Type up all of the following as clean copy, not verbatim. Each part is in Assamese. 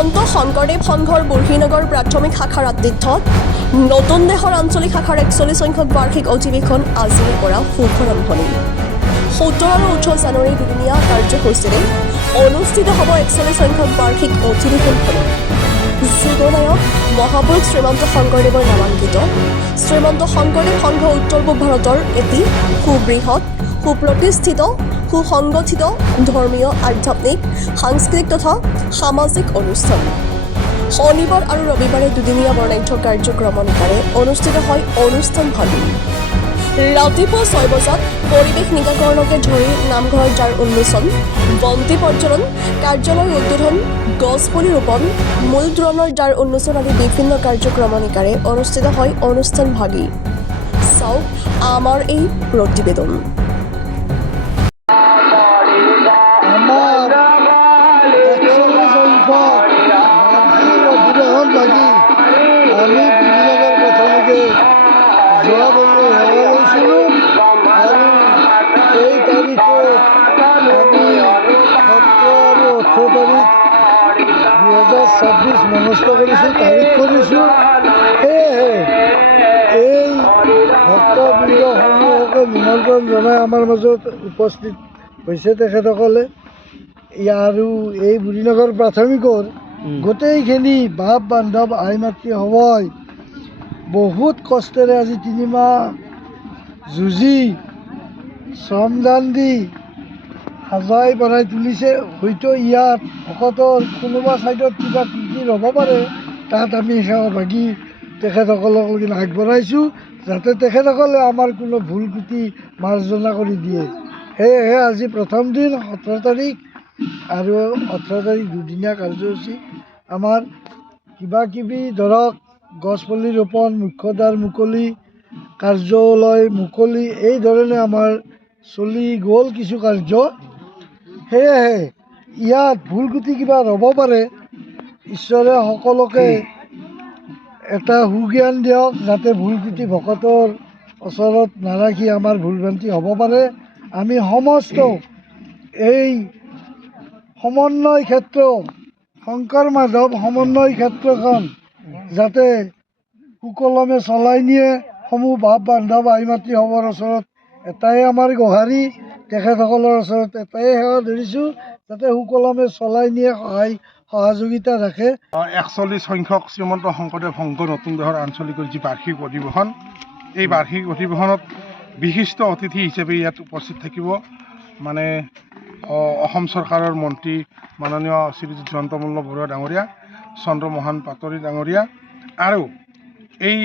শ্ৰীমন্ত শংকৰদেৱ সংঘৰ বুঢ়ীনগৰ প্ৰাথমিক শাখাৰ আতিথ্যত নতুন দেশৰ আঞ্চলিক শাখাৰ 41 সংখ্যক বাৰ্ষিক অধিৱেশন আজিৰ পৰা শুভাৰম্ভণি। 17 আৰু 18 জানুৱাৰী দুদিনীয়া কাৰ্যসূচীৰে অনুষ্ঠিত হ'ব 41 সংখ্যক বাৰ্ষিক অধিৱেশনখনি। যুগনায়ক মহাপুৰুষ শ্ৰীমন্ত শংকৰদেৱৰ নামাংকিত শ্ৰীমন্ত শংকৰদেৱ সংঘ উত্তৰ পূব ভাৰতৰ এটি সুবৃহৎ সুপ্ৰতিষ্ঠিত সুসংগঠিত ধৰ্মীয় আধ্যাত্মিক সাংস্কৃতিক তথা সামাজিক অনুষ্ঠান। শনিবাৰ আৰু ৰবিবাৰে দুদিনীয়া বৰ্ণাঢ্য কাৰ্যক্ৰমণিকাৰে অনুষ্ঠিত হয় অনুষ্ঠানভাগি। ৰাতিপুৱা 6 বজাত পৰিৱেশ নিকাকৰণকে ধৰি নামঘৰৰ দ্বাৰ উন্মোচন, বন্তি প্ৰজ্বলন, কাৰ্যালয় উদ্বোধন, গছপুলি ৰোপণ, মূল তোৰণৰ দ্বাৰ উন্মোচন আদি বিভিন্ন কাৰ্যক্ৰমণিকাৰে অনুষ্ঠিত হয় অনুষ্ঠানভাগি। চাওক আমাৰ এই প্ৰতিবেদন। আমি বুঢ়ীনগৰ প্ৰাথমিকে যোৱাবাৰে সেৱা লৈছিলোঁ আৰু এই তাৰিখত আমি 17 আৰু 18 তাৰিখ 2026 মনস্থ কৰিছোঁ, তাৰিখ কৰিছোঁ। সেয়েহে এই ভক্তবৃন্দসমূহকে নিমন্ত্ৰণ জনাই আমাৰ মাজত উপস্থিত হৈছে তেখেতসকলে। আৰু এই বুঢ়ীনগৰ প্ৰাথমিকৰ গোটেইখিনি বাপ বান্ধৱ আই মাতৃ সবাই বহুত কষ্টেৰে আজি 3 মাহ যুঁজি শ্ৰমদান দি সাজাই বনাই তুলিছে। হয়তো ইয়াত ভকতৰ কোনোবা ছাইডত কিবা ত্ৰুটি হ'ব পাৰে, তাত আমি সেৱাভাগী তেখেতসকলক আগবঢ়াইছোঁ যাতে তেখেতসকলে আমাৰ কোনো ভুল ক্ৰুটি মাৰ্জনা কৰি দিয়ে। সেয়েহে আজি প্ৰথম দিন 17 তাৰিখ আৰু 18 তাৰিখ দুদিনীয়া কাৰ্যসূচী। আমাৰ কিবাকিবি ধৰক গছপুলি ৰোপণ, মুখ্য দ্বাৰ মুকলি, কাৰ্যালয় মুকলি, এই ধৰণে আমাৰ চলি গ'ল কিছু কাৰ্য। সেয়েহে ইয়াত ভুল ক্ৰুটি কিবা ৰ'ব পাৰে, ঈশ্বৰে সকলোকে এটা সুজ্ঞান দিয়ক যাতে ভুল ক্ৰুটি ভকতৰ ওচৰত নাৰাখি আমাৰ ভুল ভ্ৰান্তি হ'ব পাৰে। আমি সমস্ত এই সমন্বয় ক্ষেত্ৰ শংকৰ মাধৱ সমন্বয় ক্ষেত্ৰখন যাতে সুকলমে চলাই নিয়ে। সমূহ বাপ বান্ধৱ আই মাতৃ সবৰ ওচৰত এটাই আমাৰ গোহাৰি, তেখেতসকলৰ ওচৰত এটাই সেৱা ধৰিছোঁ যাতে সুকলমে চলাই নিয়ে, সহায় সহযোগিতা ৰাখে। 41 সংখ্যক শ্ৰীমন্ত শংকৰদেৱ সংঘ নতুন দেশৰ আঞ্চলিকৰ যি বাৰ্ষিক অধিৱেশন, এই বাৰ্ষিক অধিৱেশনত বিশিষ্ট অতিথি হিচাপে ইয়াত উপস্থিত থাকিব মানে অসম চৰকাৰৰ মন্ত্ৰী মাননীয় শ্ৰীযুত জয়ন্তমল্ল বৰুৱা ডাঙৰীয়া, চন্দ্ৰমোহন পাটোৱাৰী ডাঙৰীয়া, আৰু এই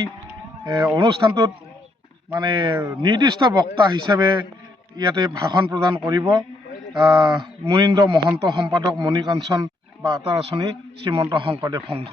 অনুষ্ঠানটোত মানে নিৰ্দিষ্ট বক্তা হিচাপে ইয়াতে ভাষণ প্ৰদান কৰিব মুনীন্দ্ৰ মহন্ত সম্পাদক মণিকাঞ্চন বা আতাৰ আঁচনি শ্ৰীমন্ত শংকৰদেৱ সংঘ।